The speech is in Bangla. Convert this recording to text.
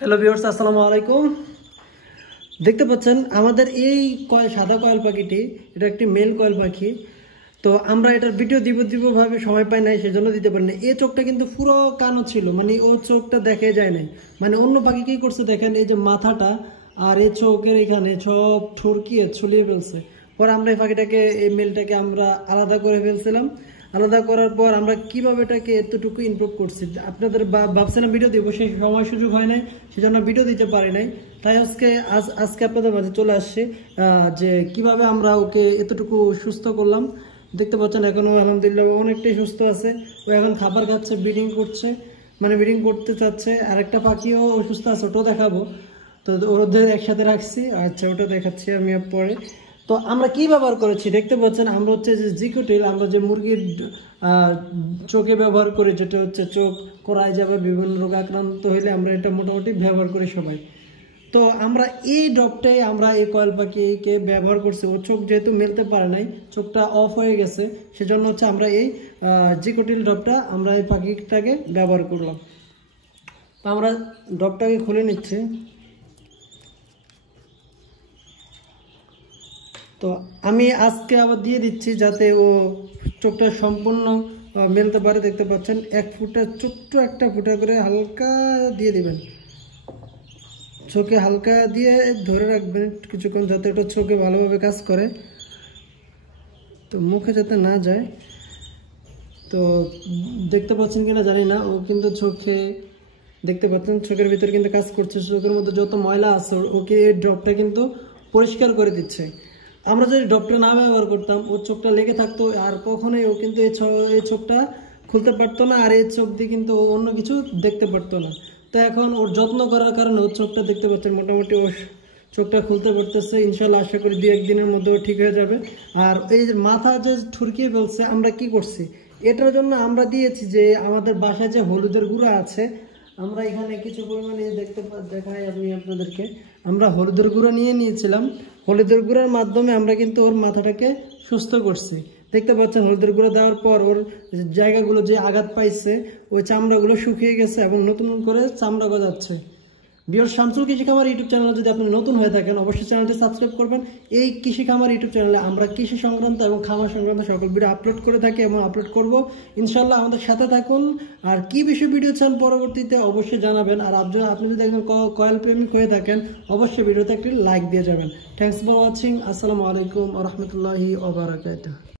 হ্যালো ভিউয়ার্স, আসসালামু আলাইকুম। দেখতে পাচ্ছেন আমাদের এই সাদা কয়েল পাখিটি, এটা একটি মেল কয়েল পাখি। তো আমরা এটার ভিডিও দিব ভাবে সময় পাই নাই, সেজন্য দিতে পারি না। এই চোখটা কিন্তু পুরো কানো ছিল, মানে ও চোখটা দেখে যায় নাই। মানে অন্য পাখি কি করছে দেখেন, এই যে মাথাটা আর এই চোখের এখানে সব ঠুরকিয়ে ছুলিয়ে ফেলছে। পরে আমরা এই পাখিটাকে, এই মেলটাকে আমরা আলাদা করে ফেলছিলাম। আলাদা করার পর আমরা কিভাবে এটাকে এতটুকু ইমপ্রুভ করছি, আপনাদের ভাবছিলাম ভিডিও দিব, সেই সময় সুযোগ হয় নাই, সেজন্য ভিডিও দিতে পারি নাই। তাই আজকে আপনাদের মাঝে চলে আসছে যে কিভাবে আমরা ওকে এতটুকু সুস্থ করলাম। দেখতে পাচ্ছেন এখনও আলহামদুলিল্লাহ অনেকটাই সুস্থ আছে। ও এখন খাবার খাচ্ছে, ব্রিডিং করছে, মানে ব্রিডিং করতে চাচ্ছে। আর একটা পাখিও সুস্থ আছে, ওটাও দেখাবো। তো ওদের একসাথে রাখছি। আচ্ছা, ওটা দেখাচ্ছি আমি পরে। তো আমরা কি ব্যবহার করেছি দেখতে পাচ্ছেন, আমরা হচ্ছে যে জিকোটিল, আমরা যে মুরগির চোখে ব্যবহার করি, যেটা হচ্ছে চোখ করায় যাবে, বিভিন্ন রোগ আক্রান্ত হইলে আমরা এটা মোটামুটি ব্যবহার করি সবাই। তো আমরা এই ড্রপটাই আমরা এই কয়েল পাখিকে ব্যবহার করছি। ও চোখ যেহেতু মেলতে পারে নাই, চোখটা অফ হয়ে গেছে, সেজন্য হচ্ছে আমরা এই জিকোটিল ড্রপটা আমরা এই পাখিটাকে ব্যবহার করলাম। তো আমরা ড্রপটাকে খুলে নিচ্ছি। তো আমি আজকে আবার দিয়ে দিচ্ছি যাতে ও চোখটা সম্পূর্ণ মেলতে পারে। দেখতে পাচ্ছেন এক ফুটা, ছোট্ট একটা ফুটা করে হালকা দিয়ে দিবেন চোখে, হালকা দিয়ে ধরে রাখবেন কিছুক্ষণ, যাতে ওটা চোখে ভালোভাবে কাজ করে, তো মুখে যাতে না যায়। তো দেখতে পাচ্ছেন কিনা জানি না, ও কিন্তু চোখে, দেখতে পাচ্ছেন চোখের ভিতরে কিন্তু কাজ করছে। চোখের মধ্যে যত ময়লা আছে ওকে এই ড্রপটা কিন্তু পরিষ্কার করে দিচ্ছে। আমরা যদি ড্রপটা না ব্যবহার করতাম, ওর চোখটা লেগে থাকতো, আর কখনোই ও কিন্তু এই চোখটা খুলতে পারতো না, আর এই চোখ দিয়ে কিন্তু ও অন্য কিছু দেখতে পারতো না। তো এখন ওর যত্ন করার কারণে ওর চোখটা দেখতে পাচ্ছেন মোটামুটি ও চোখটা খুলতে পারতেছে। ইনশাল্লাহ আশা করি 2-1 দিনের মধ্যে ও ঠিক হয়ে যাবে। আর এই যে মাথা যে ঠুরকিয়ে ফেলছে, আমরা কি করছি এটার জন্য, আমরা দিয়েছি যে আমাদের বাসায় যে হলুদের গুঁড়া আছে, আমরা এখানে কিছু পরিমাণে দেখাই আমি আপনাদেরকে। আমরা হলুদের গুঁড়া নিয়ে নিয়েছিলাম। হলুদের গুঁড়ার মাধ্যমে আমরা কিন্তু ওর মাথাটাকে সুস্থ করছি। দেখতে পাচ্ছেন হলুদের গুঁড়া দেওয়ার পর ওর জায়গাগুলো যে আঘাত পাইছে, ওই চামড়াগুলো শুকিয়ে গেছে এবং নতুন করে চামড়া গজাচ্ছে। ভিউয়ার্স, শামসুল কৃষি খামার ইউটিউব চ্যানেলে যদি আপনি নতুন হয়ে থাকেন, অবশ্যই চ্যানেলটি সাবস্ক্রাইব করবেন। এই কৃষি খামার ইউটিউব চ্যানেলে আমরা কৃষি সংক্রান্ত এবং খামার সংক্রান্ত সকল ভিডিও আপলোড করে থাকি এবং আপলোড করব। ইনশাল্লাহ আমাদের সাথে থাকুন। আর কি বিষয় ভিডিও চান পরবর্তীতে অবশ্যই জানাবেন। আর আপনি যদি একজন কয়েল প্রেমিক হয়ে থাকেন, অবশ্যই ভিডিওতে একটি লাইক দিয়ে যাবেন। Thanks for watching. আসসালামু আলাইকুম ওয়া রাহমাতুল্লাহি ওয়া বারাকাতুহু।